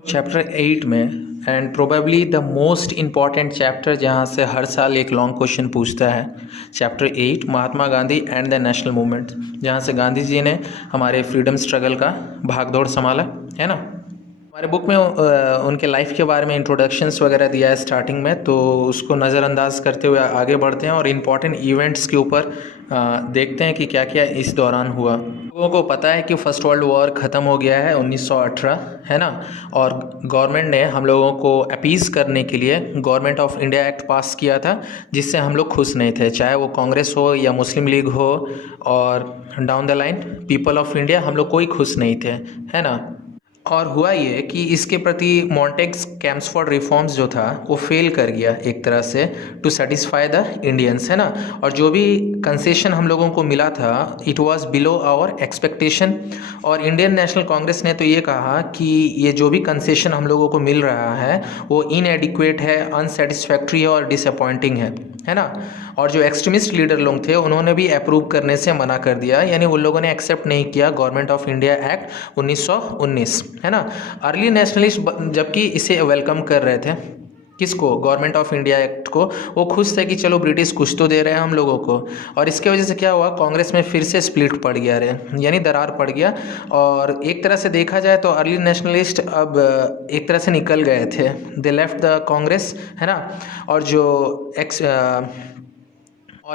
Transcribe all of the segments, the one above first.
Chapter 8 में and probably the most important chapter जहाँ से हर साल एक लॉन्ग क्वेश्चन पूछता है। Chapter 8 Mahatma Gandhi and the national movement, जहाँ से गांधी जी ने हमारे फ्रीडम स्ट्रगल का भागदौड़ संभाला है ना। हमारे बुक में उनके लाइफ के बारे में इंट्रोडक्शंस वगैरह दिया है स्टार्टिंग में, तो उसको नज़रअंदाज करते हुए आगे बढ़ते हैं और इम्पॉर्टेंट इवेंट्स के ऊपर देखते हैं कि क्या क्या इस दौरान हुआ। लोगों को पता है कि फर्स्ट वर्ल्ड वॉर ख़त्म हो गया है 1918, है ना। और गवर्नमेंट ने हम लोगों को अपीज़ करने के लिए गवर्नमेंट ऑफ इंडिया एक्ट पास किया था, जिससे हम लोग खुश नहीं थे, चाहे वो कांग्रेस हो या मुस्लिम लीग हो और down the line people of India, हम लोग कोई खुश नहीं थे, है ना। और हुआ ये कि इसके प्रति मॉन्टेग्स कैम्सफोर्ड रिफॉर्म्स जो था वो फेल कर गया एक तरह से टू सेटिस्फाई द इंडियंस, है ना। और जो भी कंसेशन हम लोगों को मिला था it was below our expectation. और इंडियन नेशनल कांग्रेस ने तो ये कहा कि ये जो भी कंसेशन हम लोगों को मिल रहा है वो इनएडिक्वेट है, अनसेटिस्फैक्ट्री है और डिसअपॉइंटिंग है ना। और जो एक्सट्रीमिस्ट लीडर लोग थे उन्होंने भी अप्रूव करने से मना कर दिया, यानी उन लोगों ने एक्सेप्ट नहीं किया गवर्नमेंट ऑफ इंडिया एक्ट 1919, है ना। अर्ली नेशनलिस्ट जबकि इसे वेलकम कर रहे थे, किसको, गवर्नमेंट ऑफ इंडिया एक्ट को, वो खुश थे कि चलो ब्रिटिश कुछ तो दे रहे हैं हम लोगों को। और इसके वजह से क्या हुआ, कांग्रेस में फिर से स्प्लिट पड़ गया यानी दरार पड़ गया। और एक तरह से देखा जाए तो अर्ली नेशनलिस्ट अब एक तरह से निकल गए थे, दे लेफ्ट द कांग्रेस, है ना। और जो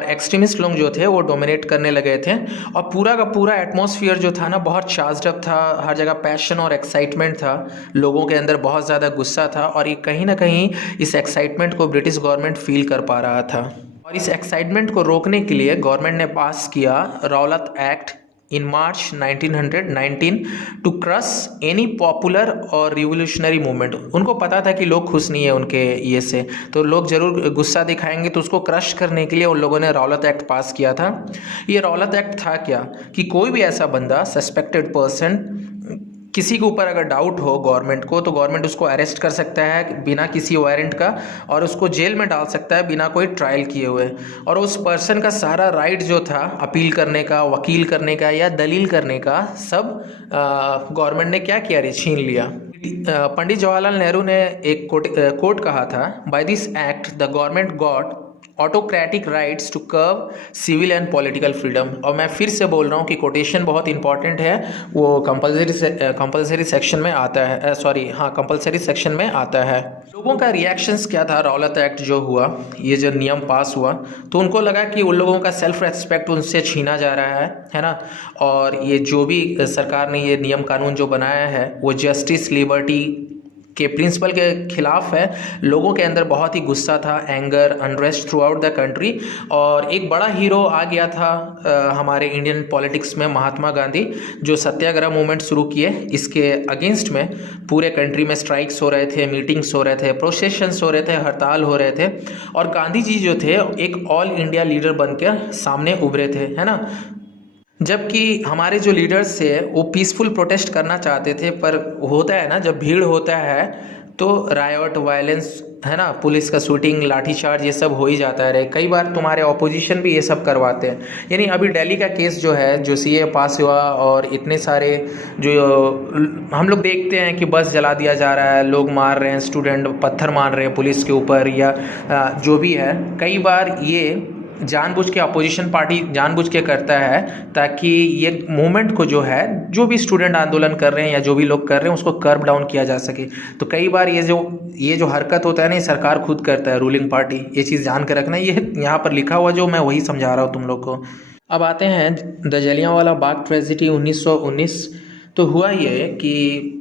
एक्सट्रीमिस्ट लोग जो थे वो डोमिनेट करने लगे थे। और पूरा का पूरा एटमॉस्फेयर जो था ना बहुत चार्ज्ड अप था, हर जगह पैशन और एक्साइटमेंट था, लोगों के अंदर बहुत ज़्यादा गुस्सा था। और ये कहीं ना कहीं इस एक्साइटमेंट को ब्रिटिश गवर्नमेंट फील कर पा रहा था। और इस एक्साइटमेंट को रोकने के लिए गवर्नमेंट ने पास किया Rowlatt act in March 1919 to crush any popular और रिवोल्यूशनरी मूवमेंट। उनको पता था कि लोग खुश नहीं है उनके ये से, तो लोग ज़रूर गुस्सा दिखाएंगे, तो उसको क्रश करने के लिए उन लोगों ने रौलत एक्ट पास किया था। ये रौलत एक्ट था क्या कि कोई भी ऐसा बंदा, सस्पेक्टेड पर्सन, किसी के ऊपर अगर डाउट हो गवर्नमेंट को, तो गवर्नमेंट उसको अरेस्ट कर सकता है बिना किसी वारंट का और उसको जेल में डाल सकता है बिना कोई ट्रायल किए हुए। और उस पर्सन का सारा राइट जो था अपील करने का, वकील करने का या दलील करने का, सब गवर्नमेंट ने क्या किया, छीन लिया। पंडित जवाहरलाल नेहरू ने एक कोट कहा था, by this act the government got autocratic rights to curb civil and political freedom. और मैं फिर से बोल रहा हूँ कि कोटेशन बहुत इंपॉर्टेंट है, वो कंपलसरी सेक्शन में आता है, कंपलसरी सेक्शन में आता है। लोगों का रिएक्शंस क्या था, रौलत एक्ट जो हुआ, ये जो नियम पास हुआ, तो उनको लगा कि उन लोगों का सेल्फ रेस्पेक्ट उनसे छीना जा रहा है ना। और ये जो भी सरकार ने ये नियम कानून जो बनाया है वो जस्टिस लिबर्टी के प्रिंसिपल के खिलाफ है। लोगों के अंदर बहुत ही गुस्सा था, anger, unrest through out the country. और एक बड़ा हीरो आ गया था हमारे इंडियन पॉलिटिक्स में, महात्मा गांधी, जो सत्याग्रह मूवमेंट शुरू किए। इसके अगेंस्ट में पूरे कंट्री में स्ट्राइक्स हो रहे थे, मीटिंग्स हो रहे थे, प्रोसेशंस हो रहे थे, हड़ताल हो रहे थे। और गांधी जी जो थे एक ऑल इंडिया लीडर बनकर सामने उभरे थे, है ना। जबकि हमारे जो लीडर्स थे वो पीसफुल प्रोटेस्ट करना चाहते थे, पर होता है ना जब भीड़ होता है तो रायोट, वायलेंस, है ना, पुलिस का शूटिंग, लाठीचार्ज, ये सब हो ही जाता है। कई बार तुम्हारे ऑपोजिशन भी ये सब करवाते हैं। यानी अभी दिल्ली का केस जो है, जो सीए पास हुआ और इतने सारे जो हम लोग देखते हैं कि बस जला दिया जा रहा है, लोग मार रहे हैं, स्टूडेंट पत्थर मार रहे हैं पुलिस के ऊपर, या जो भी है, कई बार ये जानबूझ के अपोजिशन पार्टी जानबूझ के करता है ताकि ये मूवमेंट को जो है, जो भी स्टूडेंट आंदोलन कर रहे हैं या जो भी लोग कर रहे हैं, उसको कर्ब डाउन किया जा सके। तो कई बार ये जो हरकत होता है ना, ये सरकार खुद करता है, रूलिंग पार्टी। ये चीज़ जान कर रखना, ये यहाँ पर लिखा हुआ जो मैं वही समझा रहा हूँ तुम लोग को। अब आते हैं द जलियांवाला बाग ट्रेजिडी 1919। तो हुआ ये कि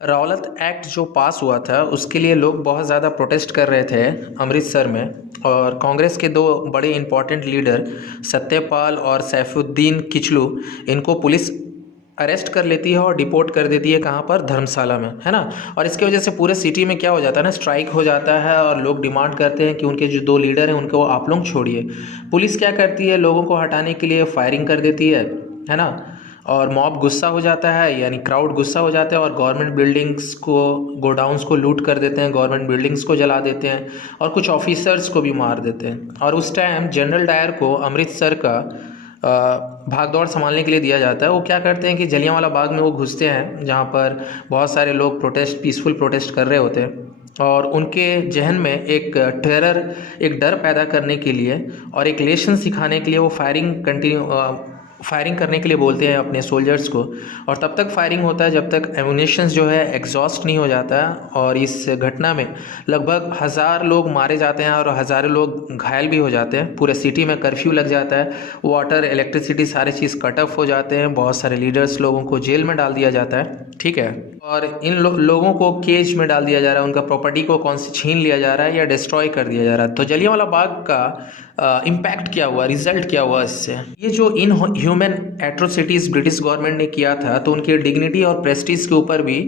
रौलत एक्ट जो पास हुआ था उसके लिए लोग बहुत ज़्यादा प्रोटेस्ट कर रहे थे अमृतसर में। और कांग्रेस के दो बड़े इंपॉर्टेंट लीडर सत्यपाल और सैफुद्दीन किचलू, इनको पुलिस अरेस्ट कर लेती है और डिपोर्ट कर देती है, कहाँ पर, धर्मशाला में, है ना। और इसके वजह से पूरे सिटी में क्या हो जाता है ना, स्ट्राइक हो जाता है और लोग डिमांड करते हैं कि उनके जो दो लीडर हैं उनको आप लोग छोड़िए। पुलिस क्या करती है, लोगों को हटाने के लिए फायरिंग कर देती है ना। और मॉब गुस्सा हो जाता है, यानी क्राउड गुस्सा हो जाता है और गवर्नमेंट बिल्डिंग्स को, गोडाउंस को लूट कर देते हैं, गवर्नमेंट बिल्डिंग्स को जला देते हैं और कुछ ऑफिसर्स को भी मार देते हैं। और उस टाइम जनरल डायर को अमृतसर का भाग दौड़ संभालने के लिए दिया जाता है। वो क्या करते हैं कि जलियांवाला बाग में वो घुसते हैं जहाँ पर बहुत सारे लोग पीसफुल प्रोटेस्ट कर रहे होते हैं, और उनके जहन में एक डर पैदा करने के लिए और एक लेसन सिखाने के लिए वो फायरिंग करने के लिए बोलते हैं अपने सोल्जर्स को। और तब तक फायरिंग होता है जब तक एमुनेशंस जो है एग्जॉस्ट नहीं हो जाता है। और इस घटना में लगभग 1000 लोग मारे जाते हैं और हज़ारों लोग घायल भी हो जाते हैं। पूरे सिटी में कर्फ्यू लग जाता है, वाटर, इलेक्ट्रिसिटी सारे चीज़ कट ऑफ हो जाते हैं। बहुत सारे लीडर्स लोगों को जेल में डाल दिया जाता है, ठीक है। और इन लोगों को केज में डाल दिया जा रहा है, उनका प्रॉपर्टी को कौन से छीन लिया जा रहा है या डिस्ट्रॉय कर दिया जा रहा है। तो जलियांवाला बाग का इम्पैक्ट क्या हुआ, रिजल्ट क्या हुआ इससे? ये जो in human atrocities British government ने किया था, तो उनकी डिग्निटी और प्रेस्टीज के ऊपर भी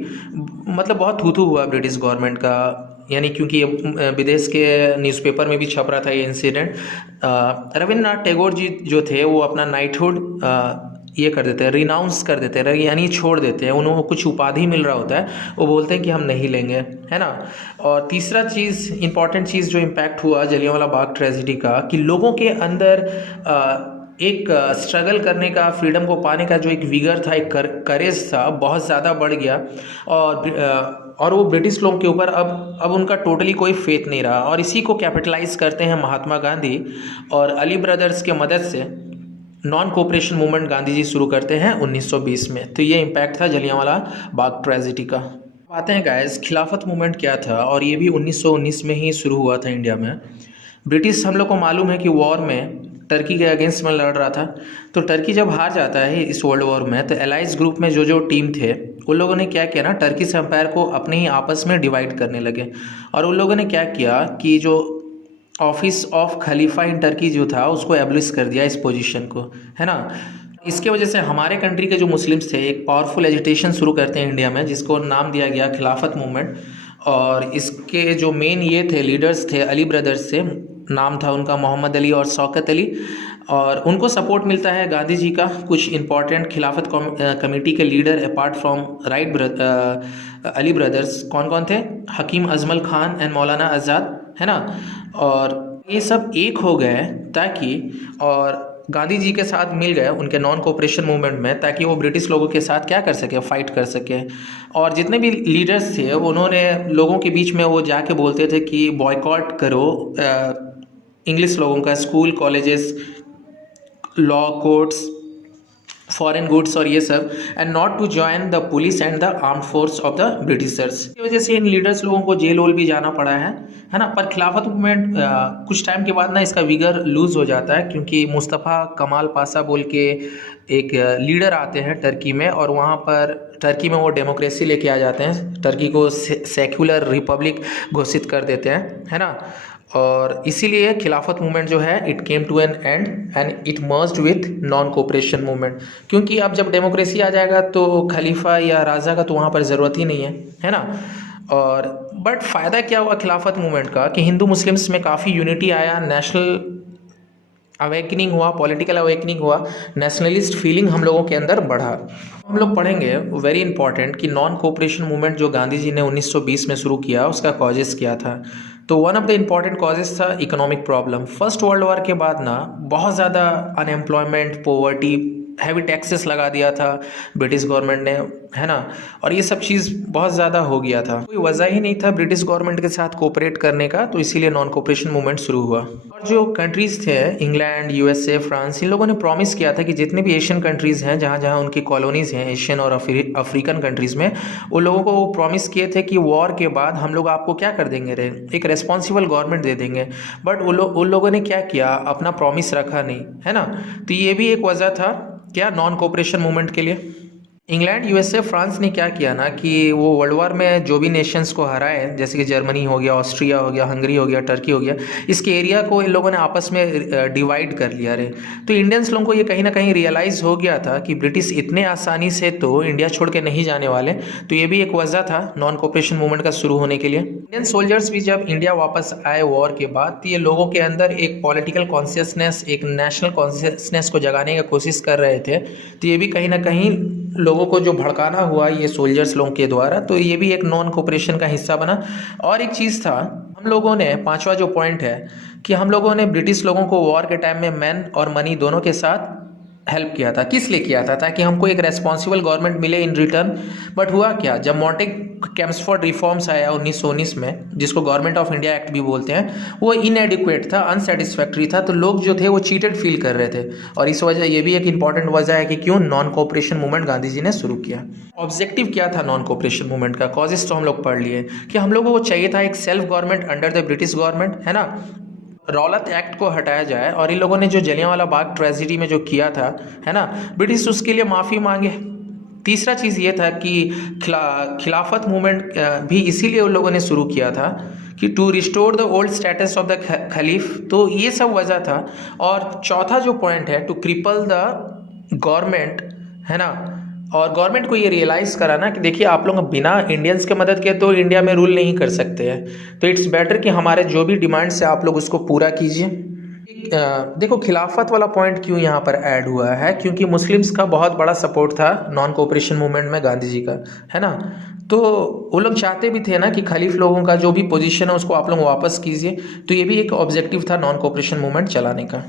मतलब बहुत थू हुआ ब्रिटिश गवर्नमेंट का। यानी क्योंकि ये विदेश के न्यूज़पेपर में भी छप रहा था ये इंसिडेंट। रविन्द्रनाथ टैगोर जी जो थे वो अपना नाइटहुड ये कर देते हैं, रिनाउंस कर देते हैं, यानी छोड़ देते हैं। उन्हें कुछ उपाधि मिल रहा होता है, वो बोलते हैं कि हम नहीं लेंगे, है ना। और तीसरा चीज़, इंपॉर्टेंट चीज़ जो इम्पैक्ट हुआ जलियांवाला बाग ट्रेजिडी का, कि लोगों के अंदर एक स्ट्रगल करने का, फ्रीडम को पाने का जो एक विगर था, एक करेज था, बहुत ज़्यादा बढ़ गया। और वो ब्रिटिश लोगों के ऊपर अब उनका टोटली कोई फेथ नहीं रहा। और इसी को कैपिटलाइज करते हैं महात्मा गांधी और अली ब्रदर्स के मदद से non cooperation movement Gandhi ji शुरू करते हैं 1920 में। तो ये इम्पैक्ट था जलियांवाला बाग ट्रेजिडी का। आते हैं गाइस, खिलाफत मूवमेंट क्या था, और ये भी 1919 में ही शुरू हुआ था इंडिया में। ब्रिटिश, हम लोग को मालूम है कि वॉर में टर्की के अगेंस्ट में लड़ रहा था। तो टर्की जब हार जाता है इस वर्ल्ड वॉर में, तो एलाइज ग्रुप में जो टीम थे उन लोगों ने क्या किया ना, टर्किश एम्पायर को अपने ही आपस में डिवाइड करने लगे। और उन लोगों ने क्या किया कि जो office of Khalifa in Turkey जो था उसको एब्लिश कर दिया, इस पोजीशन को, है ना। इसके वजह से हमारे कंट्री के जो मुस्लिम्स थे एक पावरफुल एजिटेशन शुरू करते हैं इंडिया में, जिसको नाम दिया गया खिलाफत मूवमेंट। और इसके जो मेन ये थे लीडर्स थे अली ब्रदर्स से, नाम था उनका मोहम्मद अली और शौकत अली। और उनको सपोर्ट मिलता है गांधी जी का। कुछ इंपॉर्टेंट खिलाफत कमेटी के leader apart from Ali brothers कौन कौन थे? हकीम अजमल खान एंड मौलाना आज़ाद, है ना। और ये सब एक हो गए ताकि, और गांधी जी के साथ मिल गए उनके नॉन कोऑपरेशन मूवमेंट में, ताकि वो ब्रिटिश लोगों के साथ क्या कर सके, फाइट कर सके। और जितने भी लीडर्स थे उन्होंने लोगों के बीच में वो जाके बोलते थे कि बॉयकॉट करो इंग्लिश लोगों का school, colleges, law courts, foreign goods और ये सब, and not to join the police and the armed force of the Britishers. की वजह से इन लीडर्स लोगों को जेल वोल भी जाना पड़ा है ना। पर खिलाफत मूवमेंट कुछ टाइम के बाद ना इसका विगर लूज हो जाता है, क्योंकि मुस्तफ़ा कमाल पाशा बोल के एक लीडर आते हैं टर्की में, और वहाँ पर टर्की में वो डेमोक्रेसी लेके आ जाते हैं, टर्की को सेक्युलर रिपब्लिक घोषित कर देते हैं, है ना। और इसीलिए खिलाफत मूवमेंट जो है it came to an end and it merged with non cooperation movement. क्योंकि अब जब डेमोक्रेसी आ जाएगा तो खलीफा या राजा का तो वहाँ पर ज़रूरत ही नहीं है ना। और बट फ़ायदा क्या हुआ खिलाफत मूवमेंट का, कि हिंदू मुस्लिम्स में काफ़ी यूनिटी आया, नेशनल अवेकनिंग हुआ, पॉलिटिकल अवेकनिंग हुआ, नेशनलिस्ट फीलिंग हम लोगों के अंदर बढ़ा। हम लोग पढ़ेंगे वेरी इंपॉर्टेंट कि नॉन कोऑपरेशन मूवमेंट जो गांधी जी ने 1920 में शुरू किया उसका कॉजेस क्या था। तो one of the important causes था economic problem. First world war के बाद ना बहुत ज़्यादा अनएम्प्लॉयमेंट, पोवर्टी, हैवी टैक्सेस लगा दिया था ब्रिटिश गवर्नमेंट ने, है ना। और ये सब चीज़ बहुत ज़्यादा हो गया था, कोई वजह ही नहीं था ब्रिटिश गवर्नमेंट के साथ कोऑपरेट करने का। तो इसीलिए नॉन कोऑपरेशन मूवमेंट शुरू हुआ। और जो कंट्रीज़ थे इंग्लैंड, यूएसए, फ्रांस, इन लोगों ने प्रॉमिस किया था कि जितने भी एशियन कंट्रीज़ हैं, जहाँ जहाँ उनकी कॉलोनीज़ हैं एशियन और अफ्रीकन कंट्रीज़ में, उन लोगों को वो प्रॉमिस किए थे कि वॉर के बाद हम लोग आपको क्या कर देंगे रे, एक रेस्पॉन्सिबल गवर्नमेंट दे देंगे। बट उन लोगों ने क्या किया, अपना प्रॉमिस रखा नहीं, है ना। तो ये भी एक वजह था क्या, नॉन कोऑपरेशन मूवमेंट के लिए। इंग्लैंड, यूएसए, फ्रांस ने क्या किया ना कि वो वर्ल्ड वॉर में जो भी नेशंस को हराए, जैसे कि जर्मनी हो गया, ऑस्ट्रिया हो गया, हंगरी हो गया, टर्की हो गया, इसके एरिया को इन लोगों ने आपस में डिवाइड कर लिया रे। तो इंडियंस लोगों को ये कहीं ना कहीं रियलाइज़ हो गया था कि ब्रिटिश इतने आसानी से तो इंडिया छोड़ के नहीं जाने वाले। तो ये भी एक वजह था नॉन कोऑपरेशन मूवमेंट का शुरू होने के लिए। इंडियन सोल्जर्स भी जब इंडिया वापस आए वॉर के बाद, तो ये लोगों के अंदर एक पॉलिटिकल कॉन्शियसनेस, एक नेशनल कॉन्शियसनेस को जगाने की कोशिश कर रहे थे। तो ये भी कहीं ना कहीं लोगों को जो भड़काना हुआ ये सोल्जर्स लोगों के द्वारा, तो ये भी एक नॉन कोऑपरेशन का हिस्सा बना। और एक चीज़ था, हम लोगों ने, पांचवा जो पॉइंट है कि हम लोगों ने ब्रिटिश लोगों को वॉर के टाइम में मैन और मनी दोनों के साथ हेल्प किया था। किस लिए किया था? ताकि हमको एक रेस्पॉन्सिबल गवर्नमेंट मिले इन रिटर्न। बट हुआ क्या, जब मॉन्टेग कैम्सफोर्ड रिफॉर्म्स आया 1919 में, जिसको गवर्नमेंट ऑफ इंडिया एक्ट भी बोलते हैं, वो इनएडिक्वेट था, अनसेटिस्फैक्ट्री था, तो लोग जो थे वो चीटेड फील कर रहे थे। और इस वजह, ये भी एक इंपॉर्टेंट वजह है कि क्यों non cooperation movement Gandhi ji ने शुरू किया। ऑब्जेक्टिव क्या था नॉन कोऑपरेशन मूवमेंट का? कॉजेस तो हम लोग पढ़ लिए कि हम लोगों को चाहिए था एक self government under the British government, है ना। रौलत एक्ट को हटाया जाए, और इन लोगों ने जो जलियांवाला बाग ट्रेजिडी में जो किया था, है ना, ब्रिटिश उसके लिए माफ़ी मांगे। तीसरा चीज़ ये था कि खिलाफत मूवमेंट भी इसीलिए उन लोगों ने शुरू किया था कि to restore the old status of the khalif, तो ये सब वजह था। और चौथा जो पॉइंट है, टू क्रिपल द गवर्नमेंट, है ना, और गवर्नमेंट को ये रियलाइज़ कराना कि देखिए आप लोग बिना इंडियंस के मदद के तो इंडिया में रूल नहीं कर सकते हैं, तो इट्स बेटर कि हमारे जो भी डिमांड्स है आप लोग उसको पूरा कीजिए। देखो खिलाफत वाला पॉइंट क्यों यहाँ पर ऐड हुआ है, क्योंकि मुस्लिम्स का बहुत बड़ा सपोर्ट था नॉन कोऑपरेशन मूवमेंट में गांधी जी का, है ना। तो वो लोग चाहते भी थे ना कि खलीफ लोगों का जो भी पोजीशन है उसको आप लोग वापस कीजिए, तो ये भी एक ऑब्जेक्टिव था नॉन कोऑपरेशन मूवमेंट चलाने का।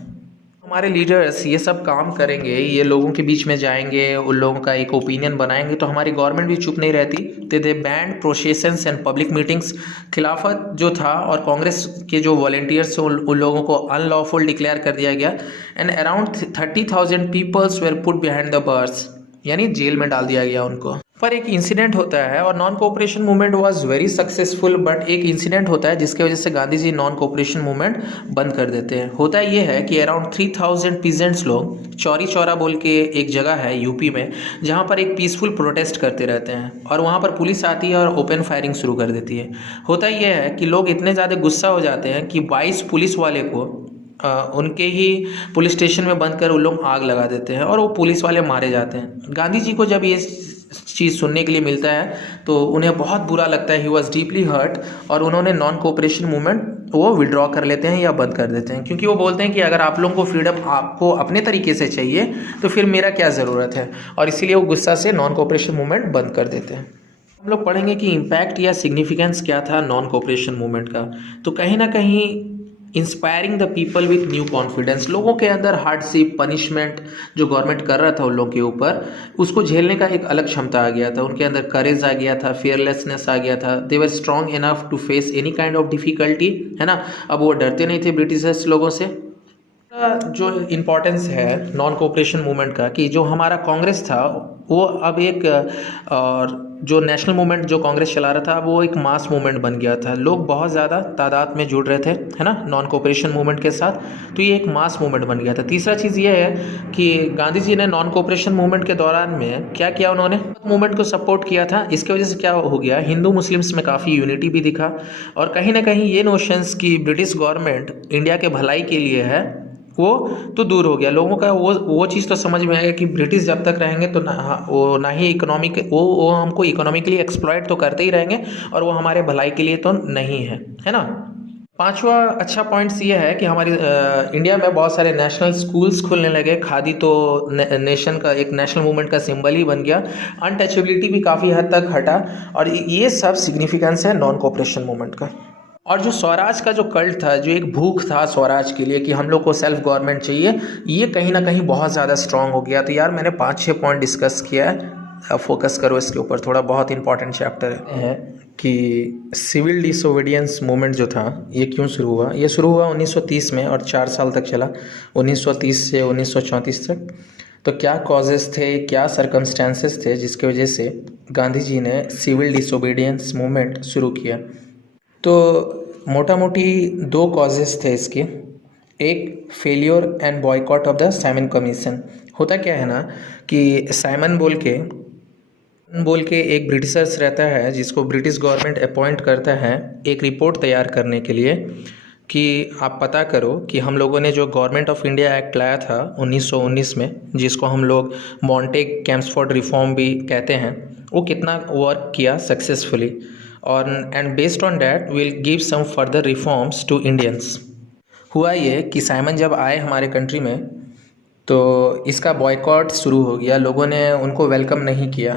हमारे लीडर्स ये सब काम करेंगे, ये लोगों के बीच में जाएंगे, उन लोगों का एक ओपिनियन बनाएंगे, तो हमारी गवर्नमेंट भी चुप नहीं रहती। They banned processions and public meetings. Khilafat जो था और कांग्रेस के जो वॉलेंटियर्स थे उन लोगों को अनलॉफुल डिक्लेयर कर दिया गया, and around 30,000 peoples were put behind the bars, यानी जेल में डाल दिया गया उनको। पर एक इंसिडेंट होता है, और non cooperation movement was very successful, but एक इंसिडेंट होता है जिसके वजह से Gandhi ji non cooperation movement बंद कर देते हैं। होता ये है कि अराउंड 3,000 पीजेंट्स लोग चौरी चौरा बोल के एक जगह है यूपी में, जहाँ पर एक पीसफुल प्रोटेस्ट करते रहते हैं, और वहाँ पर पुलिस आती है और ओपन फायरिंग शुरू कर देती है। होता यह है कि लोग इतने ज़्यादा गुस्सा हो जाते हैं कि 22 पुलिस वाले को उनके ही पुलिस स्टेशन में बंद कर उन लोग आग लगा देते हैं, और वो पुलिस वाले मारे जाते हैं। गांधी जी को जब ये चीज़ सुनने के लिए मिलता है तो उन्हें बहुत बुरा लगता है, ही वॉज डीपली हर्ट, और उन्होंने नॉन कोऑपरेशन मूवमेंट वो विड्रॉ कर लेते हैं या बंद कर देते हैं, क्योंकि वो बोलते हैं कि अगर आप लोगों को फ्रीडम आपको अपने तरीके से चाहिए तो फिर मेरा क्या ज़रूरत है, और इसीलिए वो गुस्सा से नॉन कोऑपरेशन मूवमेंट बंद कर देते हैं। हम लोग पढ़ेंगे कि इम्पैक्ट या सिग्निफिकेंस क्या था नॉन कोऑपरेशन मूवमेंट का। तो कहीं ना कहीं inspiring the people with new confidence, लोगों के अंदर हार्डशिप पनिशमेंट जो गवर्नमेंट कर रहा था उन लोगों के ऊपर, उसको झेलने का एक अलग क्षमता आ गया था, उनके अंदर करेज आ गया था, फियरलेसनेस आ गया था, they were strong enough to face any kind of difficulty, है ना। अब वो डरते नहीं थे ब्रिटिशर्स लोगों से। जो इम्पोर्टेंस है नॉन कोऑपरेशन मूवमेंट का, कि जो हमारा कांग्रेस था वो अब एक, और जो नेशनल मूवमेंट जो कांग्रेस चला रहा था वो एक मास मूवमेंट बन गया था, लोग बहुत ज़्यादा तादाद में जुड़ रहे थे, है ना, नॉन कोऑपरेशन मूवमेंट के साथ, तो ये एक मास मूवमेंट बन गया था। तीसरा चीज़ ये है कि गांधी जी ने नॉन कोऑपरेशन मूवमेंट के दौरान में क्या किया, उन्होंने मूवमेंट को सपोर्ट किया था। इसकी वजह से क्या हो गया, हिंदू मुस्लिम्स में काफ़ी यूनिटी भी दिखा, और कहीं ना कहीं ये नोशंस की ब्रिटिश गवर्नमेंट इंडिया के भलाई के लिए है वो तो दूर हो गया। लोगों का वो चीज़ तो समझ में आएगा कि ब्रिटिश जब तक रहेंगे तो ना ही इकोनॉमिक वो हमको इकोनॉमिकली एक्सप्लॉइट तो करते ही रहेंगे, और वो हमारे भलाई के लिए तो नहीं है ना। पांचवा अच्छा पॉइंट्स ये है कि हमारी इंडिया में बहुत सारे नेशनल स्कूल्स खुलने लगे, खादी तो नेशन का एक नेशनल मूवमेंट का सिंबल ही बन गया, अनटचेबिलिटी भी काफ़ी हद तक हटा, और ये सब सिग्निफिकेंस है नॉन कोऑपरेशन मूवमेंट का। और जो स्वराज का जो कल्ट था, जो एक भूख था स्वराज के लिए कि हम लोग को सेल्फ गवर्नमेंट चाहिए, ये कहीं ना कहीं बहुत ज़्यादा स्ट्रांग हो गया। तो यार मैंने 5-6 पॉइंट डिस्कस किया है, अब फोकस करो इसके ऊपर थोड़ा, बहुत इंपॉर्टेंट चैप्टर है कि सिविल डिसोबीडियंस मूवमेंट जो था ये क्यों शुरू हुआ। ये शुरू हुआ 1930 में और 4 साल तक चला, 1930 से 1934 तक। तो क्या कॉजेज़ थे, क्या सर्कमस्टेंसेस थे जिसकी वजह से गांधी जी ने सिविल डिसोबीडियंस मूवमेंट शुरू किया। तो मोटा मोटी 2 कॉजेज़ थे इसके। एक, failure and boycott of the Simon commission. होता क्या है ना कि साइमन बोल के एक ब्रिटिशर्स रहता है जिसको ब्रिटिश गवर्नमेंट अपॉइंट करता है एक रिपोर्ट तैयार करने के लिए, कि आप पता करो कि हम लोगों ने जो गवर्नमेंट ऑफ इंडिया एक्ट लाया था 1919 में, जिसको हम लोग मॉन्टेग कैम्सफोर्ड रिफॉर्म भी कहते हैं, वो कितना वर्क किया सक्सेसफुली, और and based on that will give some further reforms to Indians. हुआ ये कि साइमन जब आए हमारे कंट्री में तो इसका बॉयकॉट शुरू हो गया, लोगों ने उनको वेलकम नहीं किया,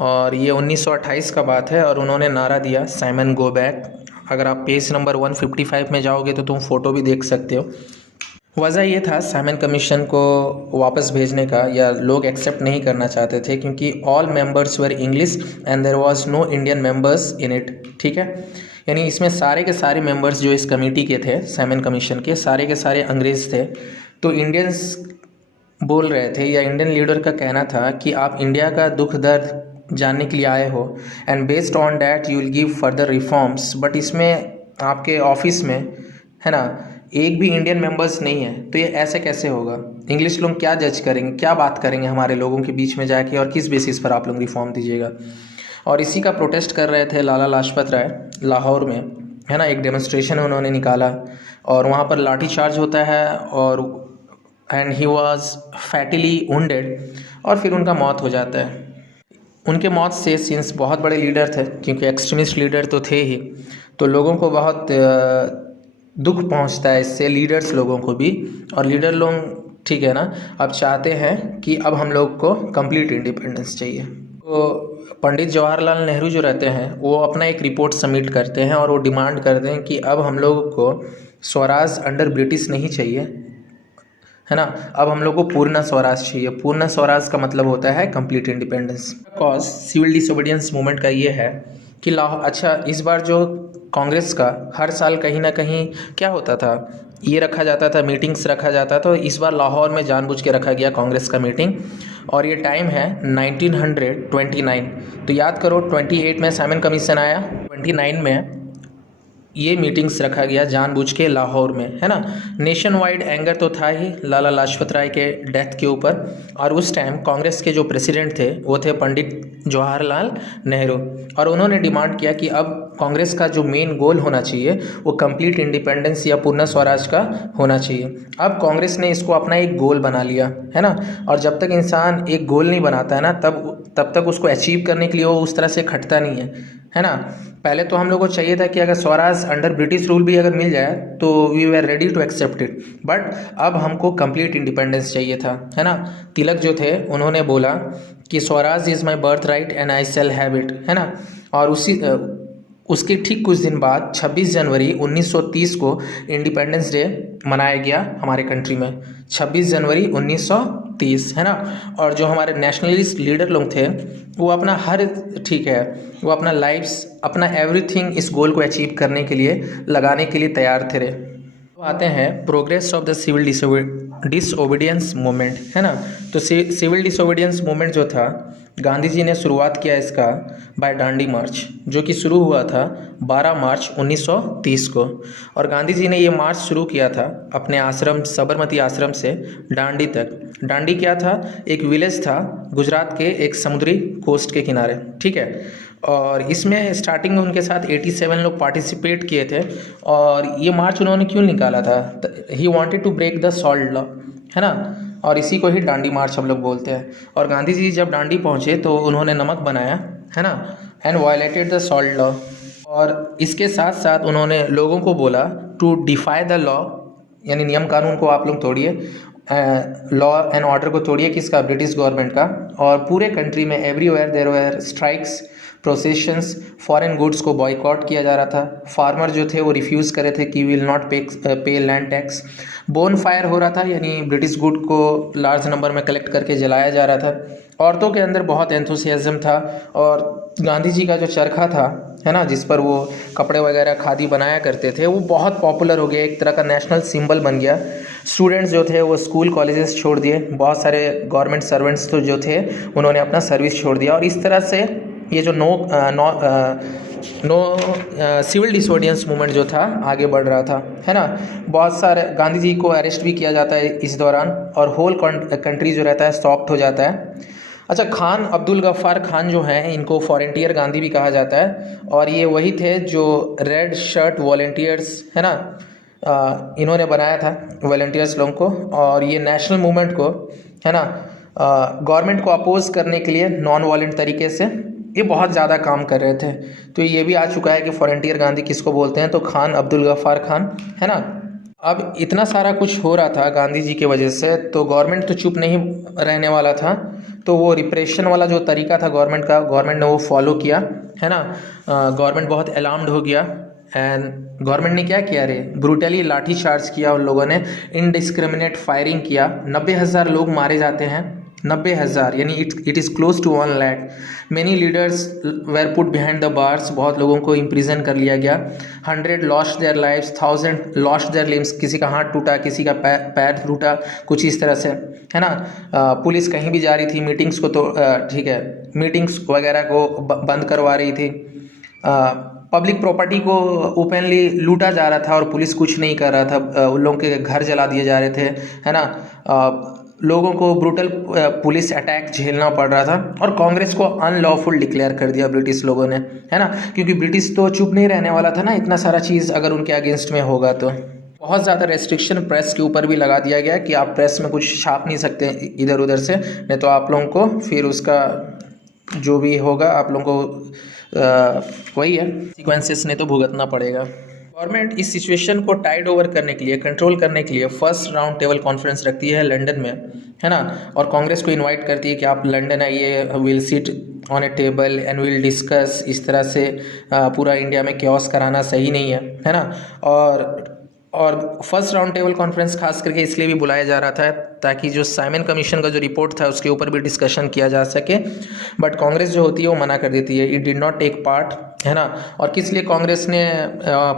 और ये 1928 का बात है, और उन्होंने नारा दिया साइमन गो बैक। अगर आप पेज नंबर 155 में जाओगे तो तुम फ़ोटो भी देख सकते हो। वजह ये था साइमन कमीशन को वापस भेजने का, या लोग एक्सेप्ट नहीं करना चाहते थे क्योंकि all members were English and there was no Indian members in it. ठीक है, यानी इसमें सारे के सारे मेंबर्स जो इस कमेटी के थे, साइमन कमीशन के सारे अंग्रेज़ थे। तो इंडियंस बोल रहे थे, या इंडियन लीडर का कहना था कि आप इंडिया का दुख दर्द जानने के लिए आए हो and based on that you will give further reforms. But इसमें आपके ऑफिस में, है ना, एक भी इंडियन मेंबर्स नहीं है, तो ये ऐसे कैसे होगा? इंग्लिश लोग क्या जज करेंगे, क्या बात करेंगे हमारे लोगों के बीच में जाके, और किस बेसिस पर आप लोग रिफॉर्म दीजिएगा? और इसी का प्रोटेस्ट कर रहे थे लाला लाजपत राय लाहौर में, है ना। एक डेमोन्स्ट्रेशन उन्होंने निकाला और वहाँ पर लाठी चार्ज होता है और एंड ही वाज फैटली वुंडेड, और फिर उनका मौत हो जाता है। उनके मौत से, सिंस बहुत बड़े लीडर थे, क्योंकि एक्सट्रीमिस्ट लीडर तो थे ही, तो लोगों को बहुत दुख पहुंचता है इससे, लीडर्स लोगों को भी। और लीडर लोग, ठीक है ना, अब चाहते हैं कि अब हम लोग को कंप्लीट इंडिपेंडेंस चाहिए। तो पंडित जवाहरलाल नेहरू जो रहते हैं वो अपना एक रिपोर्ट सबमिट करते हैं और वो डिमांड करते हैं कि अब हम लोग को स्वराज अंडर ब्रिटिश नहीं चाहिए, है ना, अब हम लोग को पूर्ण स्वराज चाहिए। पूर्ण स्वराज का मतलब होता है complete independence. Cause civil disobedience movement का ये है कि अच्छा, इस बार जो कांग्रेस का हर साल कहीं ना कहीं क्या होता था, ये रखा जाता था, मीटिंग्स रखा जाता, तो इस बार लाहौर में जानबूझ के रखा गया कांग्रेस का मीटिंग, और ये टाइम है 1929। तो याद करो, 28 में साइमन कमीशन आया, 29 में ये मीटिंग्स रखा गया जानबूझ के लाहौर में, है ना। नेशन वाइड एंगर तो था ही लाला लाजपत राय के डेथ के ऊपर, और उस टाइम कांग्रेस के जो प्रेसिडेंट थे वो थे पंडित जवाहरलाल नेहरू, और उन्होंने डिमांड किया कि अब कांग्रेस का जो मेन गोल होना चाहिए वो कंप्लीट इंडिपेंडेंस या पूर्ण स्वराज का होना चाहिए। अब कांग्रेस ने इसको अपना एक गोल बना लिया, है ना। और जब तक इंसान एक गोल नहीं बनाता है ना, तब तक उसको अचीव करने के लिए वो उस तरह से खटता नहीं है ना। पहले तो हम लोग को चाहिए था कि अगर स्वराज अंडर ब्रिटिश रूल भी अगर मिल जाए तो we were ready to accept it, but अब हमको कंप्लीट इंडिपेंडेंस चाहिए था, है ना। तिलक जो थे उन्होंने बोला कि Swaraj is my birth right and I shall have it, है ना। और उसके ठीक कुछ दिन बाद 26 जनवरी 1930 को इंडिपेंडेंस डे मनाया गया हमारे कंट्री में, 26 जनवरी 1930, है ना। और जो हमारे नेशनलिस्ट लीडर लोग थे वो अपना ठीक है, वो अपना लाइफ्स, अपना एवरीथिंग इस गोल को अचीव करने के लिए लगाने के लिए तैयार थे। तो आते हैं progress of the civil disobedience movement, है ना। तो सिविल डिसओबीडियंस मूवमेंट जो था, गांधी जी ने शुरुआत किया इसका बाय डांडी मार्च, जो कि शुरू हुआ था 12 मार्च 1930 को। और गांधी जी ने ये मार्च शुरू किया था अपने आश्रम, साबरमती आश्रम से डांडी तक। डांडी क्या था? एक विलेज था गुजरात के एक समुद्री कोस्ट के किनारे, ठीक है। और इसमें स्टार्टिंग में उनके साथ 87 लोग पार्टिसिपेट किए थे। और ये मार्च उन्होंने क्यों निकाला था? He wanted to break the salt law, है ना। और इसी को ही डांडी मार्च हम लोग बोलते हैं। और गांधी जी जब डांडी पहुँचे तो उन्होंने नमक बनाया, है ना, and violated the salt law. और इसके साथ साथ उन्होंने लोगों को बोला टू डिफाई द लॉ, यानी नियम कानून को आप लोग तोड़िए, लॉ एंड ऑर्डर को तोड़िए, किसका? ब्रिटिश गवर्नमेंट का। और पूरे कंट्री में everywhere there were strikes, processions, foreign goods को बॉयकॉट किया जा रहा था। फार्मर जो थे वो रिफ्यूज़ करे थे कि विल नॉट पे लैंड टैक्स। बोन फायर हो रहा था, यानी ब्रिटिश गुड को लार्ज नंबर में कलेक्ट करके जलाया जा रहा था। औरतों के अंदर बहुत एंथुसियाज्म था, और गांधी जी का जो चरखा था, है ना, जिस पर वो कपड़े वगैरह खादी बनाया करते थे, वो बहुत पॉपुलर हो गया, एक तरह का नेशनल सिंबल बन गया। स्टूडेंट्स जो थे वो स्कूल कॉलेजेस छोड़ दिए, बहुत सारे गवर्नमेंट सर्वेंट्स तो जो थे उन्होंने अपना सर्विस छोड़ दिया। और इस तरह से ये जो सिविल डिसोबीडियंस मूवमेंट जो था आगे बढ़ रहा था, है ना। बहुत सारे गांधी जी को अरेस्ट भी किया जाता है इस दौरान, और होल कंट्री जो रहता है स्टॉप्ड हो जाता है। अच्छा, खान अब्दुल गफ्फार खान जो हैं, इनको वॉलेंटियर गांधी भी कहा जाता है, और ये वही थे जो रेड शर्ट वॉलेंटियर्स, है ना, इन्होंने बनाया था वॉलेंटियर्स लोगों को। और ये नेशनल मूवमेंट को, है ना, गवर्नमेंट को अपोज करने के लिए नॉन वॉलेंट तरीके से ये बहुत ज़्यादा काम कर रहे थे। तो ये भी आ चुका है कि वॉलेंटियर गांधी किसको बोलते हैं, तो खान अब्दुल गफ्फार खान, है ना। अब इतना सारा कुछ हो रहा था गांधी जी की वजह से, तो गवर्नमेंट तो चुप नहीं रहने वाला था। तो वो रिप्रेशन वाला जो तरीका था गवर्नमेंट का, गवर्नमेंट ने वो फॉलो किया, है ना। गवर्नमेंट बहुत अलार्म्ड हो गया, एंड गवर्नमेंट ने क्या किया रे, ब्रूटली लाठी चार्ज किया उन लोगों ने, इनडिस्क्रिमिनेट फायरिंग किया, 90,000 लोग मारे जाते हैं, 90,000 यानी it is close to 1 lakh. Many leaders were put behind the bars, बहुत लोगों को इम्प्रिजन कर लिया गया। 100 lost their lives, 1000 lost their limbs, किसी का हाथ टूटा, किसी का पैर टूटा, कुछ इस तरह से, है ना। पुलिस कहीं भी जा रही थी मीटिंग्स को, तो ठीक है, मीटिंग्स वगैरह को बंद करवा रही थी। पब्लिक प्रॉपर्टी को ओपनली लूटा जा रहा था और पुलिस कुछ नहीं कर रहा था, उन लोगों के घर जला दिए जा रहे थे, है ना। लोगों को ब्रूटल पुलिस अटैक झेलना पड़ रहा था और कांग्रेस को अनलॉफुल डिक्लेयर कर दिया ब्रिटिश लोगों ने, है ना, क्योंकि ब्रिटिश तो चुप नहीं रहने वाला था ना, इतना सारा चीज़ अगर उनके अगेंस्ट में होगा तो। बहुत ज़्यादा रेस्ट्रिक्शन प्रेस के ऊपर भी लगा दिया गया कि आप प्रेस में कुछ छाप नहीं सकते इधर उधर से, नहीं तो आप लोगों को फिर उसका जो भी होगा आप लोगों को वही है, सीक्वेंसेस ने तो भुगतना पड़ेगा। गवर्नमेंट इस सिचुएशन को टाइड ओवर करने के लिए, कंट्रोल करने के लिए फर्स्ट राउंड टेबल कॉन्फ्रेंस रखती है लंदन में, है ना, और कांग्रेस को इनवाइट करती है कि आप लंदन आइए, will sit on A table and will discuss. इस तरह से पूरा इंडिया में कैओस कराना सही नहीं है ना। और फर्स्ट राउंड टेबल कॉन्फ्रेंस खास करके इसलिए भी बुलाया जा रहा था ताकि जो साइमन कमीशन का जो रिपोर्ट था उसके ऊपर भी डिस्कशन किया जा सके, बट कांग्रेस जो होती है वो मना कर देती है, it did not take part, है ना। और किस लिए कांग्रेस ने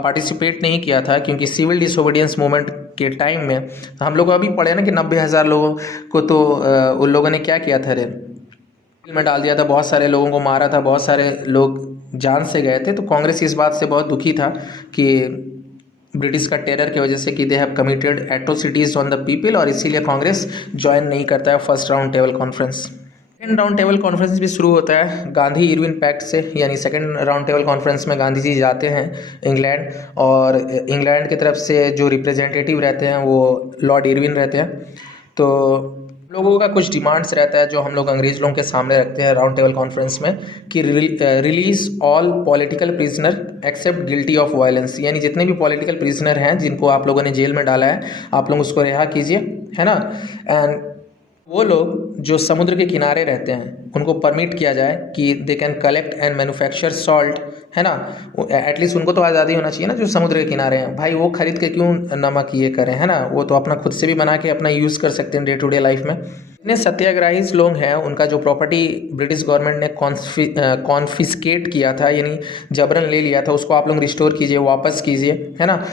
पार्टिसिपेट नहीं किया था, क्योंकि सिविल डिसोबीडियंस मूवमेंट के टाइम में हम लोग अभी पढ़े ना कि 90,000 लोगों को तो उन लोगों ने क्या किया था रे, जेल में डाल दिया था, बहुत सारे लोगों को मारा था, बहुत सारे लोग जान से गए थे। तो कांग्रेस इस बात से बहुत दुखी था कि ब्रिटिश का टेरर की वजह से कि they have committed atrocities on the people, और इसीलिए कांग्रेस ज्वाइन नहीं करता है first round table conference. Second round table conference भी शुरू होता है गांधी इरविन पैक्ट से, यानी सेकेंड राउंड टेबल कॉन्फ्रेंस में गांधी जी जाते हैं इंग्लैंड, और इंग्लैंड की तरफ से जो रिप्रेजेंटेटिव रहते हैं वो लॉर्ड इरविन रहते हैं। तो लोगों का कुछ डिमांड्स रहता है जो हम लोग अंग्रेज लोगों के सामने रखते हैं राउंड टेबल कॉन्फ्रेंस में, कि release all political prisoner except guilty of violence, यानी जितने भी पॉलिटिकल प्रिजनर हैं जिनको आप लोगों ने जेल में डाला है आप लोग उसको रिहा कीजिए, है ना। एंड वो लोग जो समुद्र के किनारे रहते हैं उनको परमिट किया जाए कि they can collect and manufacture salt, है ना। एटलीस्ट उनको तो आज़ादी होना चाहिए ना जो समुद्र के किनारे हैं, भाई वो खरीद के क्यों नमक ये करें, है ना, वो तो अपना खुद से भी बना के अपना यूज़ कर सकते हैं डे टू डे लाइफ में। इतने सत्याग्रही लोग हैं, उनका जो प्रॉपर्टी ब्रिटिश गवर्नमेंट ने कॉन्फिस्केट किया था, यानी जबरन ले लिया था, उसको आप लोग रिस्टोर कीजिए, वापस कीजिए, है ना।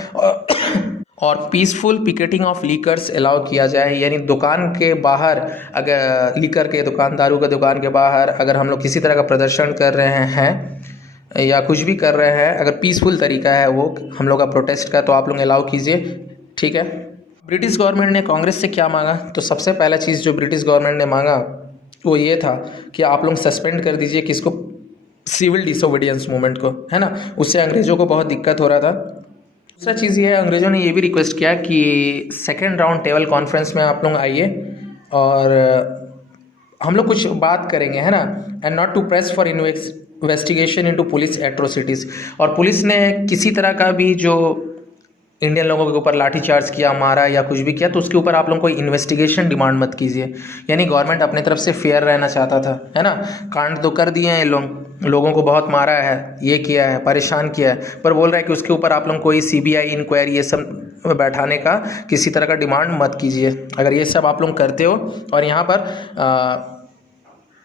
और peaceful picketing of liquors allow किया जाए, यानी दुकान के बाहर, अगर लीकर के दुकान, दारू के दुकान के बाहर अगर हम लोग किसी तरह का प्रदर्शन कर रहे हैं या कुछ भी कर रहे हैं, अगर पीसफुल तरीका है वो हम लोग का प्रोटेस्ट का, तो आप लोग अलाउ कीजिए, ठीक है। ब्रिटिश गवर्नमेंट ने कांग्रेस से क्या मांगा, तो सबसे पहला चीज़ जो ब्रिटिश गवर्नमेंट ने मांगा वो ये था कि आप लोग सस्पेंड कर दीजिए किसको, सिविल डिसोबीडियंस मूवमेंट को, है ना, उससे अंग्रेज़ों को बहुत दिक्कत हो रहा था। दूसरा चीज़ ये है, अंग्रेज़ों ने ये भी रिक्वेस्ट किया कि सेकेंड राउंड टेबल कॉन्फ्रेंस में आप लोग आइए और हम लोग कुछ बात करेंगे, है ना, and not to press for investigation into police atrocities. और पुलिस ने किसी तरह का भी जो इंडियन लोगों के ऊपर लाठीचार्ज किया, मारा या कुछ भी किया, तो उसके ऊपर आप लोग कोई इन्वेस्टिगेशन डिमांड मत कीजिए। यानी गवर्नमेंट अपने तरफ से फेयर रहना चाहता था, है ना। कांड तो कर दिए हैं लोगों को बहुत मारा है, ये किया है, परेशान किया है, पर बोल रहा है कि उसके ऊपर आप लोग कोई CBI इंक्वायरी ये सब बैठाने का किसी तरह का डिमांड मत कीजिए। अगर ये सब आप लोग करते हो और यहाँ पर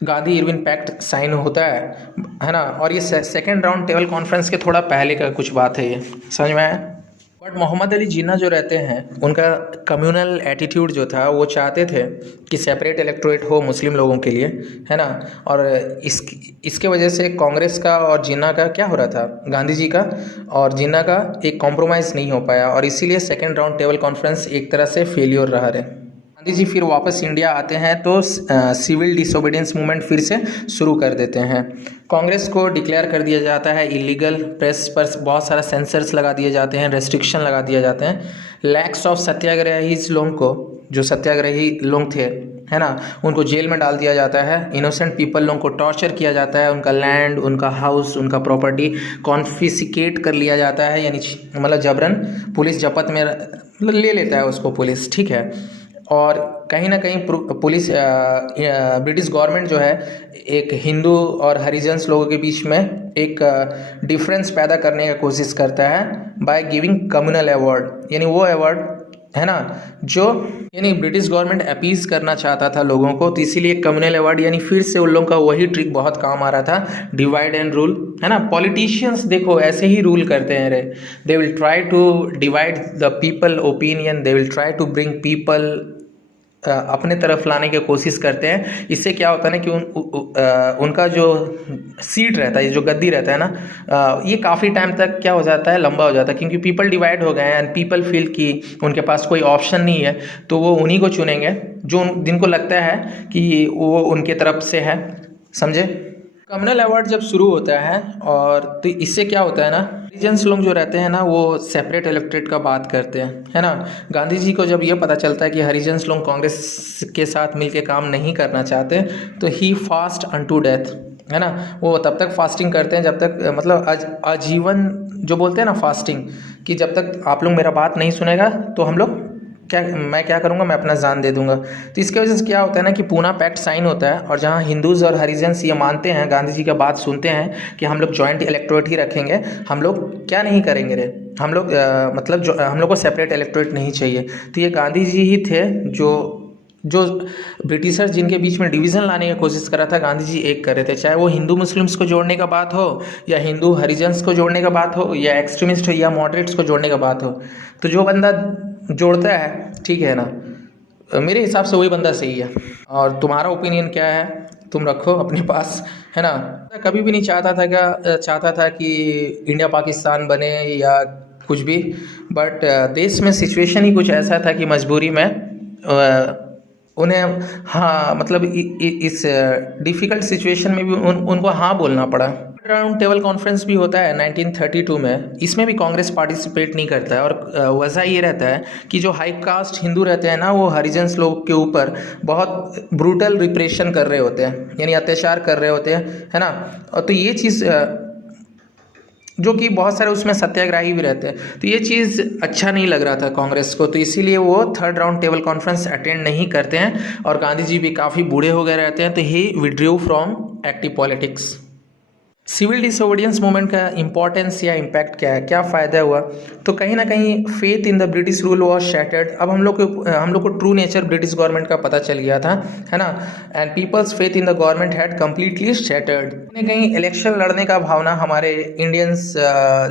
गांधी इरविन पैक्ट साइन होता है ना, और ये सेकेंड राउंड टेबल कॉन्फ्रेंस के थोड़ा पहले का कुछ बात है, ये समझ में आया। बट मोहम्मद अली जिन्ना जो रहते हैं उनका कम्युनल एटीट्यूड जो था, वो चाहते थे कि सेपरेट इलेक्टोरेट हो मुस्लिम लोगों के लिए, है ना। और इसके वजह से कांग्रेस का और जिन्ना का क्या हो रहा था, गांधी जी का और जिन्ना का एक कॉम्प्रोमाइज़ नहीं हो पाया, और इसीलिए सेकेंड राउंड टेबल कॉन्फ्रेंस एक तरह से फेलियर रहा रहे। गांधी जी फिर वापस इंडिया आते हैं तो सिविल डिसोबीडियंस मूवमेंट फिर से शुरू कर देते हैं। कांग्रेस को डिक्लेयर कर दिया जाता है इलीगल, प्रेस पर बहुत सारा सेंसर्स लगा दिए जाते हैं, रेस्ट्रिक्शन लगा दिए जाते हैं। लैक्स ऑफ सत्याग्रही लोगों को, जो सत्याग्रही लोग थे, है ना, उनको जेल में डाल दिया जाता है। इनोसेंट पीपल लोगों को टॉर्चर किया जाता है, उनका लैंड, उनका हाउस, उनका प्रॉपर्टी कॉन्फिस्केट कर लिया जाता है, यानी मतलब जबरन पुलिस जपत में ले लेता है उसको पुलिस, ठीक है। और कहीं ना कहीं पुलिस ब्रिटिश गवर्नमेंट जो है एक हिंदू और हरिजन्स लोगों के बीच में एक डिफरेंस पैदा करने का कोशिश करता है बाय गिविंग कम्युनल अवार्ड, यानी वो अवार्ड है ना जो यानी ब्रिटिश गवर्नमेंट अपीज करना चाहता था लोगों को, तो इसीलिए कम्युनल अवार्ड, यानी फिर से उन लोगों का वही ट्रिक बहुत काम आ रहा था, डिवाइड एंड रूल, है ना। पॉलिटिशियंस देखो ऐसे ही रूल करते हैं रे, they will try to divide the people opinion, they will try to bring people अपने तरफ लाने की कोशिश करते हैं। इससे क्या होता है ना कि उनका जो सीट रहता है, जो गद्दी रहता है ना, ये काफ़ी टाइम तक क्या हो जाता है, लंबा हो जाता है, क्योंकि पीपल डिवाइड हो गए हैं एंड पीपल फील कि उनके पास कोई ऑप्शन नहीं है, तो वो उन्हीं को चुनेंगे जो जिनको लगता है कि वो उनके तरफ से है, समझे। कम्युनल अवार्ड जब शुरू होता है और तो इससे क्या होता है ना, हरिजन्स लोग जो रहते हैं ना वो सेपरेट इलेक्ट्रेट का बात करते हैं, है ना। गांधी जी को जब ये पता चलता है कि हरिजन्स लोग कांग्रेस के साथ मिलके काम नहीं करना चाहते, तो ही फास्ट अनटू डेथ, है ना। वो तब तक फास्टिंग करते हैं जब तक मतलब आजीवन जो बोलते हैं ना फास्टिंग, कि जब तक आप लोग मेरा बात नहीं सुनेगा तो मैं क्या करूँगा, मैं अपना जान दे दूंगा। तो इसके वजह से क्या होता है ना कि पूना पैक्ट साइन होता है, और जहाँ हिंदूज़ और हरिजन्स ये मानते हैं, गांधी जी का बात सुनते हैं कि हम लोग जॉइंट इलेक्टोरेट ही रखेंगे, हम लोग क्या नहीं करेंगे रे, हम लोग मतलब जो हम लोग को सेपरेट इलेक्टोरेट नहीं चाहिए। तो ये गांधी जी ही थे जो ब्रिटिशर जिनके बीच में डिवीज़न लाने की कोशिश करा था, गांधी जी एक कर रहे थे। चाहे वो हिंदू मुस्लिम्स को जोड़ने का बात हो, या हिंदू हरिजन्स को जोड़ने का बात हो, या एक्सट्रीमिस्ट या मॉडरेट्स को जोड़ने का बात हो, तो जो बंदा जोड़ता है, ठीक है ना, मेरे हिसाब से वही बंदा सही है। और तुम्हारा ओपिनियन क्या है तुम रखो अपने पास, है ना। कभी भी नहीं चाहता था कि इंडिया पाकिस्तान बने या कुछ भी, बट देश में सिचुएशन ही कुछ ऐसा था कि मजबूरी में उन्हें हाँ मतलब इस डिफ़िकल्ट सिचुएशन में भी उनको हाँ बोलना पड़ा। राउंड टेबल कॉन्फ्रेंस भी होता है 1932 में, इसमें भी कांग्रेस पार्टिसिपेट नहीं करता है, और वजह ये रहता है कि जो हाई कास्ट हिंदू रहते हैं ना, वो हरिजन्स लोग के ऊपर बहुत ब्रूटल रिप्रेशन कर रहे होते हैं, यानी अत्याचार कर रहे होते हैं, है ना। और तो ये चीज़ जो कि बहुत सारे उसमें सत्याग्रही भी रहते हैं, तो ये चीज़ अच्छा नहीं लग रहा था कांग्रेस को, तो इसीलिए वो third round table conference attend नहीं करते हैं, और गांधी जी भी काफ़ी बूढ़े हो गए रहते हैं, तो he withdrew from active politics. Civil disobedience movement का इंपॉर्टेंस या इम्पैक्ट क्या है, क्या फ़ायदा हुआ, तो कहीं ना कहीं faith in the British rule was shattered. अब हम लोग को ट्रू नेचर ब्रिटिश गवर्नमेंट का पता चल गया था, है ना, and peoples faith in the government had completely shattered. कहीं कहीं इलेक्शन लड़ने का भावना हमारे इंडियंस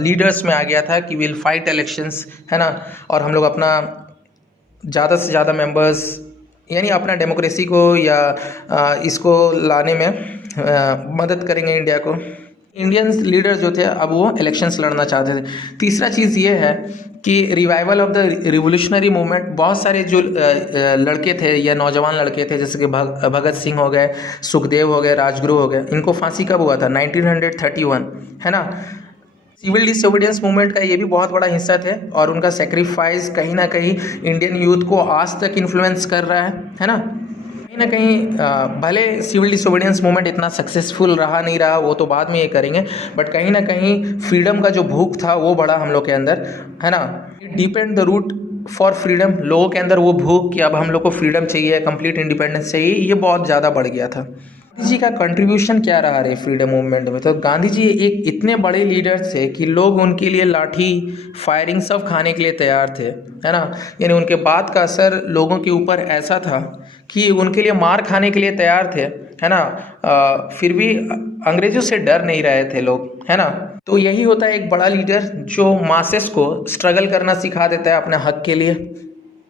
लीडर्स में आ गया था कि विल फाइट इलेक्शंस, है ना, और हम लोग अपना ज़्यादा से ज़्यादा मेंबर्स, यानी अपना डेमोक्रेसी को या इसको लाने में मदद करेंगे इंडिया को। इंडियन लीडर्स जो थे अब वो इलेक्शंस लड़ना चाहते थे। तीसरा चीज़ ये है कि revival of the revolutionary movement, बहुत सारे जो लड़के थे या नौजवान लड़के थे, जैसे कि भगत सिंह हो गए, सुखदेव हो गए, राजगुरु हो गए, इनको फांसी कब हुआ था, 1931, है ना। सिविल डिसोबीडियंस मूवमेंट का ये भी बहुत बड़ा हिस्सा थे, और उनका सेक्रीफाइस कहीं ना कहीं इंडियन यूथ को आज तक इन्फ्लुएंस कर रहा है ना। कहीं ना कहीं भले सिविल डिसोबीडियंस मूवमेंट इतना सक्सेसफुल रहा नहीं रहा, वो तो बाद में ये करेंगे, बट कहीं ना कहीं फ्रीडम का जो भूख था वो बढ़ा हम लोग के अंदर, है ना। Deepened the root for freedom, लोगों के अंदर वो भूख कि अब हम लोग को फ्रीडम चाहिए, कंप्लीट इंडिपेंडेंस चाहिए, ये बहुत ज़्यादा बढ़ गया था। गांधी जी का कंट्रीब्यूशन क्या रहा है फ्रीडम मूवमेंट में, तो गांधी जी एक इतने बड़े लीडर थे कि लोग उनके लिए लाठी फायरिंग सब खाने के लिए तैयार थे, है ना। यानी उनके बात का असर लोगों के ऊपर ऐसा था कि उनके लिए मार खाने के लिए तैयार थे, है ना। फिर भी अंग्रेजों से डर नहीं रहे थे लोग, है ना। तो यही होता है एक बड़ा लीडर जो मासेस को स्ट्रगल करना सिखा देता है अपने हक के लिए।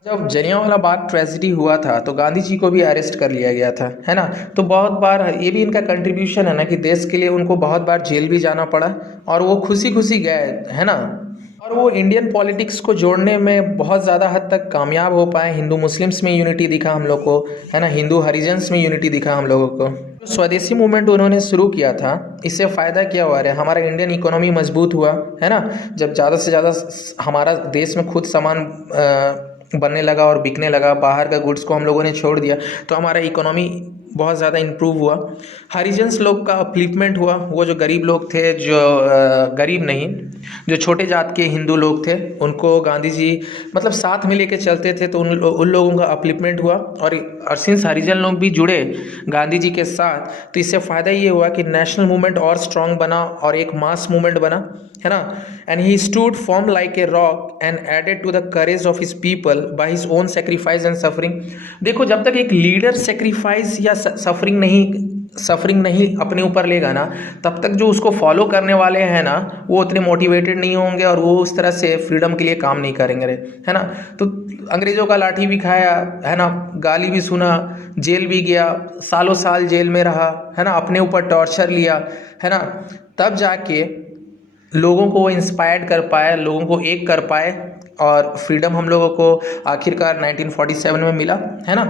जब जलियांवाला बाग ट्रेजिडी हुआ था तो गांधी जी को भी अरेस्ट कर लिया गया था, है ना। तो बहुत बार ये भी इनका कंट्रीब्यूशन है ना कि देश के लिए उनको बहुत बार जेल भी जाना पड़ा, और वो खुशी खुशी गए, है ना। और वो इंडियन पॉलिटिक्स को जोड़ने में बहुत ज़्यादा हद तक कामयाब हो पाए। हिंदू मुस्लिम्स में यूनिटी दिखा हम लोग को, है ना, हिंदू हरिजन्स में यूनिटी दिखा हम लोगों को। जो स्वदेशी मूवमेंट उन्होंने शुरू किया था, इससे फ़ायदा क्या हुआ है, हमारा इंडियन इकोनॉमी मजबूत हुआ, है ना। जब ज़्यादा से ज़्यादा हमारा देश में खुद सामान बनने लगा और बिकने लगा, बाहर का गुड्स को हम लोगों ने छोड़ दिया, तो हमारा इकोनॉमी बहुत ज़्यादा इम्प्रूव हुआ। हरिजन्स लोग का अपलिफ्टमेंट हुआ, वो जो गरीब लोग थे, जो गरीब नहीं, जो छोटे जात के हिंदू लोग थे, उनको गांधी जी मतलब साथ में लेके चलते थे, तो उन लोगों का अपलिफ्टमेंट हुआ। और सिंस हरिजन लोग भी जुड़े गांधी जी के साथ, तो इससे फ़ायदा ये हुआ कि नेशनल मूवमेंट और स्ट्रांग बना और एक मास मूवमेंट बना, है ना। And he stood firm like a rock and added to the courage of his people by his own sacrifice and suffering. देखो, जब तक एक लीडर सेक्रीफाइस या सफरिंग नहीं अपने ऊपर लेगा ना, तब तक जो उसको फॉलो करने वाले हैं ना, वो उतने मोटिवेटेड नहीं होंगे और वो उस तरह से फ्रीडम के लिए काम नहीं करेंगे, है ना। तो अंग्रेज़ों का लाठी भी खाया, है ना, गाली भी सुना, जेल भी गया, सालों साल जेल में रहा, है ना, अपने ऊपर टॉर्चर लिया, है ना, तब जाके लोगों को इंस्पायर्ड कर पाए, लोगों को एक कर पाए और फ्रीडम हम लोगों को आखिरकार 1947 में मिला, है ना।